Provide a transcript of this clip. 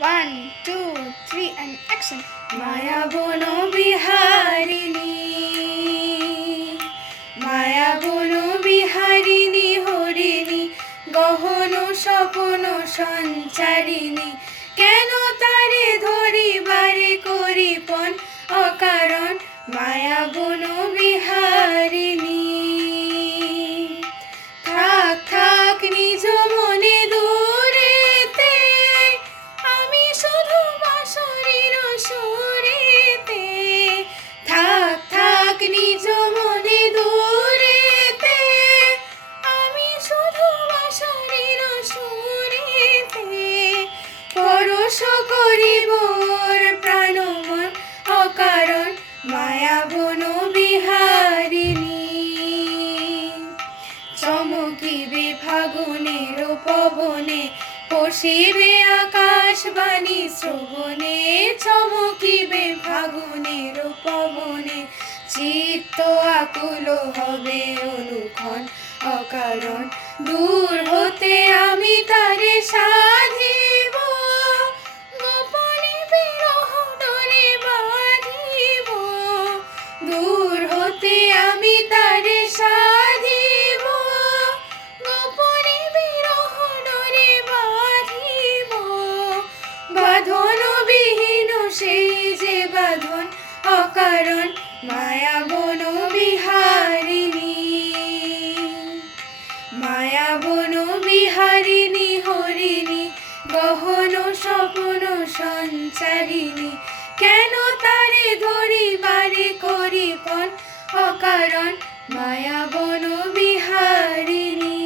1, 2, 3 and action. মায়া বন বিহারিণী, মায়া বন বিহারিণী হরিণী, গহন স্বপন সঞ্চারিণী, কেন তারে ধরিবারে করিপন অকারণ মায়া বন বিহারিণী। থাক থাক নিজ মনে দূরেতে, আমি শুধু বাঁশরীর সুরেতে। থাক থাক নিজ মনে দূরেতে, আমি শুধু বাঁশরীর সুরেতে। পরশ করিব ওর প্রাণমন অকারণ মায়া বন বিহারিণী। চমকিবে ফাগুনের পবনে, পশিবে আকাশবাণী শ্রবণে। চমকিবে ফাগুনের পবনে, চিত্ত আকুল হবে অনুক্ষণ অকারণ। দূর হতে আমি তারে সাধিব, গোপনে বিরহ ডোরে বাঁধিব। দূর হতে আমি তারে সাধিব, গোপনে বিরহ ডোরে বাঁধিব। বাঁধন বিহীন সেই যে বাঁধন অকারণ মায়া বন বিহারিণী। মায়া বন বিহারিণী হরিণী, গহন স্বপন সঞ্চারিণী, কেন তারে ধরিবারে করিপন অকারণ মায়া বন বিহারিণী।